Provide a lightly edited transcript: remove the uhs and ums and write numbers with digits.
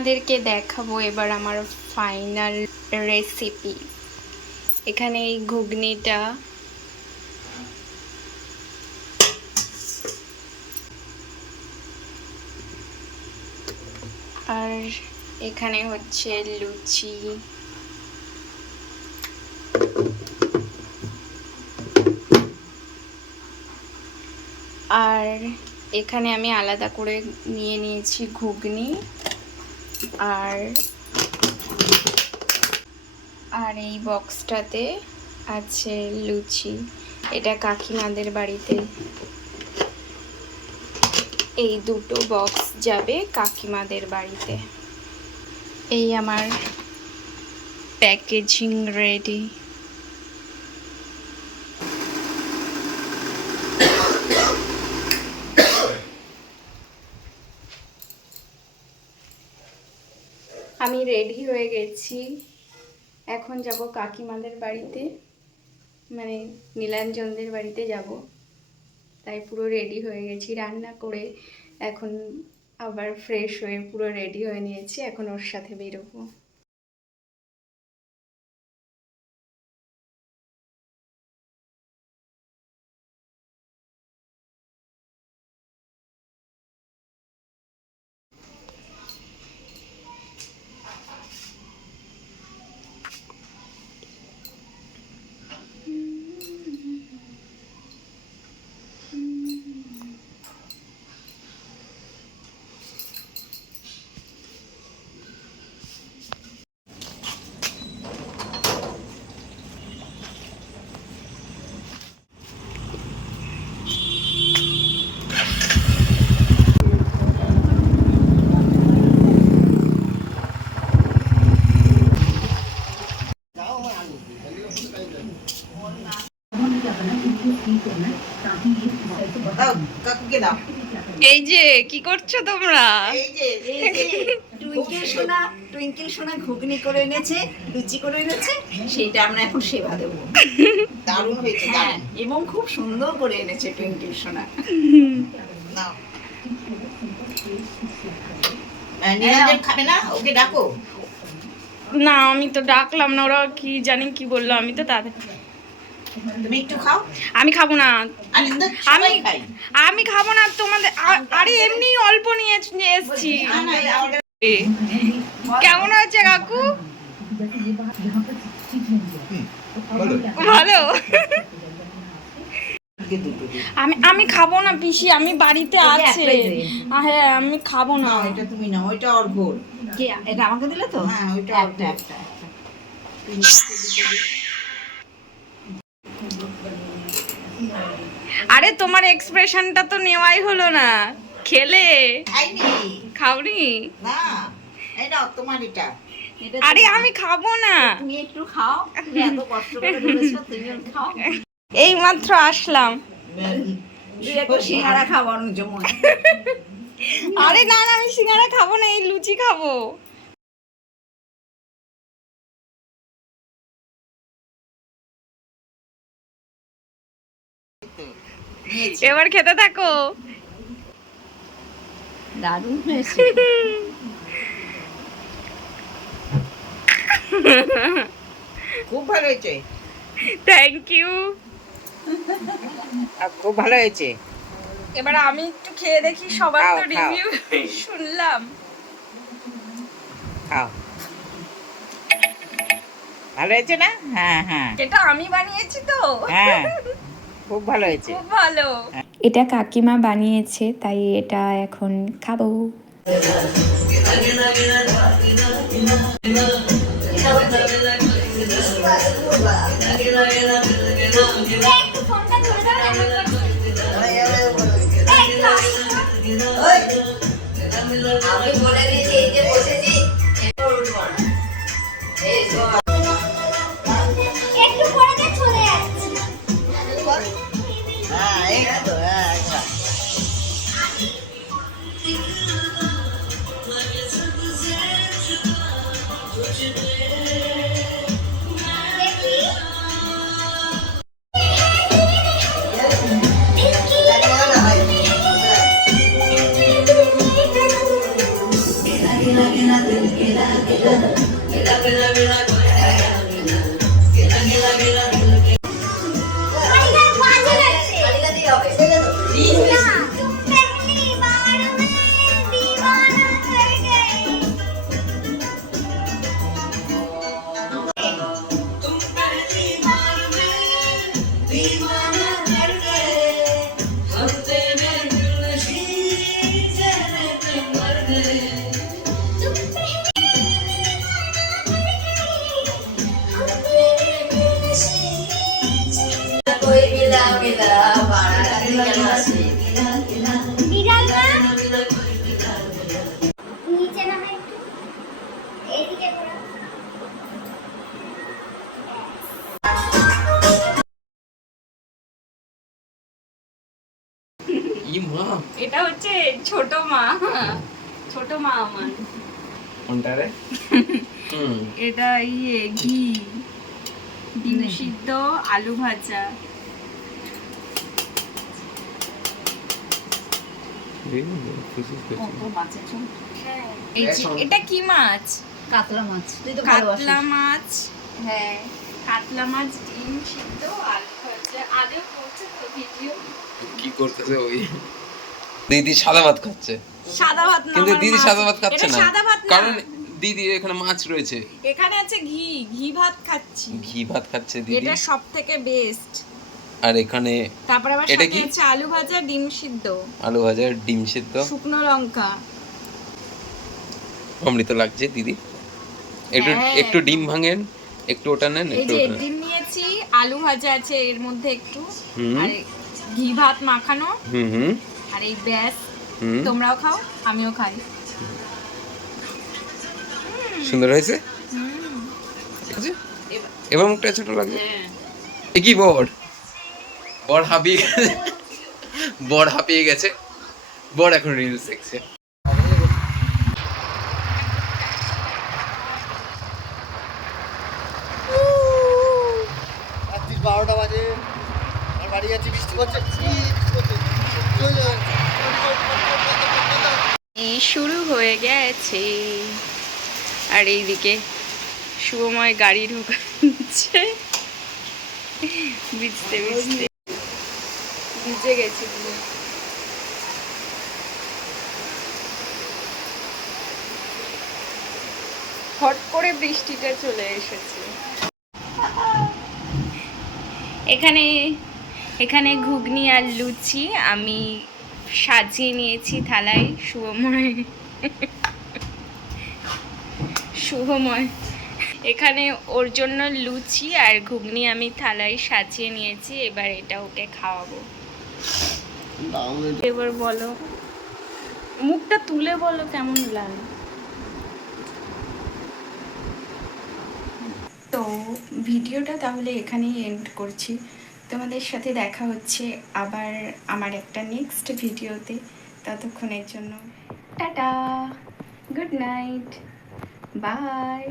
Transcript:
আপনাদেরকে দেখাবো এবার আমার ফাইনাল রেসিপি। এখানে এই ঘুগনিটা, আর এখানে হচ্ছে লুচি, আর এখানে আমি আলাদা করে নিয়ে নিয়েছি ঘুগনি, আর এই বক্সটাতে আছে লুচি। এটা কাকিমাদের বাড়িতে, এই দুটো বক্স যাবে কাকিমাদের বাড়িতে। এই আমার প্যাকেজিং রেডি। আমি রেডি হয়ে গেছি, এখন যাব কাকিমাদের বাড়িতে, মানে নীলাঞ্জনদের বাড়িতে যাব। তাই পুরো রেডি হয়ে গেছি, রান্না করে এখন আবার ফ্রেশ হয়ে পুরো রেডি হয়ে নিয়েছি, এখন ওর সাথে বেরোবো। এই যে কি করছো তোমরা? টুইঙ্কেল সোনা ঘুগনি করে এনেছে, লুচি করে এনেছে, সেইটা আমরা এখন সেবা দেবো। দারুণ হয়েছে, হ্যাঁ, এবং খুব সুন্দর করে এনেছে টুইঙ্কেল সোনা। খাবে না, ওকে ডাকো। না, আমি তো ডাকলাম না, ওরা কি জানি কি বললো, আমি তো তাদের। তুমি একটু খাও। আমি খাবো না, আমি খাবো না তোমাদের। আরে এমনি অল্প নিয়ে এসেছি। কেমন হয়েছে কাকু? ভালো। আমি খাবো না পিসি, আমি বাড়িতে আছে। হ্যাঁ, আমি খাবো না। এটা তুমি নাও, ওইটা অর্ঘর। কে এটা আমাকে দিলে তো? হ্যাঁ, ওইটা একটা। আরে তোমার এক্সপ্রেশনটা তো নেওয়াই হলো না। খেলে? খাওনি? না, এটা তোমার এটা। আরে আমি খাবো না। তুমি একটু খাও, তুমি এত কষ্ট করে ধরেছো, তুমি খাও। এই মাত্র আসলাম। সিঙ্গারা খাওয়ানোর জন্য। আরে না, আমি সিঙ্গারা খাবো না, এই লুচি খাবো। এবার খেতে থাকো। দারুণ হয়েছে। খুব ভালো হয়েছে। Thank you. খুব ভালো হয়েছে। এবার আমি একটু খেয়ে দেখি, সবার তো রিভিউ শুনলাম। খাও। ভালো হয়েছে না? হ্যাঁ হ্যাঁ, এটা আমি বানিয়েছি তো। হ্যাঁ, খুব ভালো হয়েছে। খুব ভালো। এটা কাকিমা বানিয়েছে, তাই এটা এখন খাবো। আমি বলে দিয়েছি এই যে বসেছি একটু পরে চলে যাচ্ছি। হ্যাঁ, এই তো, হ্যাঁ। कोई मिला मिला बाड़ा বিড়াল না নিচে নামে একটু এদিকে ঘোরা এটা হচ্ছে ছোট মা আমার। কোনটা রে? এটা ঘি, ডিম সিদ্ধ, আলু ভাজা। এটা কি মাছ? কাতলা মাছ, তুই তো কাতলা মাছ। হ্যাঁ, কাতলা মাছ, ডিম সিদ্ধ, আলু ভাজা। আগেও করছে তো ভিডিও। কি করতেছে ওই দিদি সাদা ভাত খাচ্ছে, সাদা ভাত না, কিন্তু আমার দিদি মাছ। সাদা ভাত খাচ্ছে এটা না, সাদা ভাত না। কারণ দিদি এখানে মাছ রয়েছে। এখানে আছে ঘি ভাত খাচ্ছি। ঘি ভাত খাচ্ছে দিদি, এটা সবথেকে বেস্ট। আর এখানে তারপরে আবার এটা সাথে কি? আছে আলু ভাজা, ডিম সিদ্ধ, আলু ভাজা, ডিম সিদ্ধ, শুকনো লঙ্কা। অমৃত লাগছে দিদি। একটু হ্যাঁ। একটু ডিম ভাঙেন, একটু ওটা নেন, এই একটু যে ওটা নেন। ডিম নিয়েছি, আলু ভাজা আছে এর মধ্যে একটু, হুম। আর ঘি ভাত মাখানো, হুম হুম আর এই ব্যাস। হুম। তোমরাও খাও, আমিও খাই। সুন্দর হয়েছে, ঠিক আছে? এবার মুখটা ছোট লাগছে। এ কি বর হাঁপিয়ে গেছে, বর হাঁপিয়ে গেছে, বর এখন রিলস দেখছে। রাত্রি 12টা বাজে, আর বাড়ি যাচ্ছি, বৃষ্টি করছে, শুরু হয়ে গেছে, আর এইদিকে শুভময় গাড়ি ঢোকাচ্ছে। ভিজতে ভিজতে ভিজে গেছে পুরো। হট করে বৃষ্টিটা চলে এসেছে। এখানে ঘুগনি আর লুচি আমি সাজিয়ে নিয়েছি থালায়। শুভময় এখানে ওর জন্য লুচি আর ঘুগনি আমি থালায় সাজিয়ে নিয়েছি। এবার এটা ওকে খাওয়াবো। এবার বলো, মুখটা তুলে বলো কেমন লাগে। তো ভিডিওটা তাহলে এখানেই এন্ড করছি। তোমাদের সাথে দেখা হচ্ছে আবার আমার একটা নেক্সট ভিডিওতে। ততক্ষণের জন্য টাটা, গুড নাইট, বাই।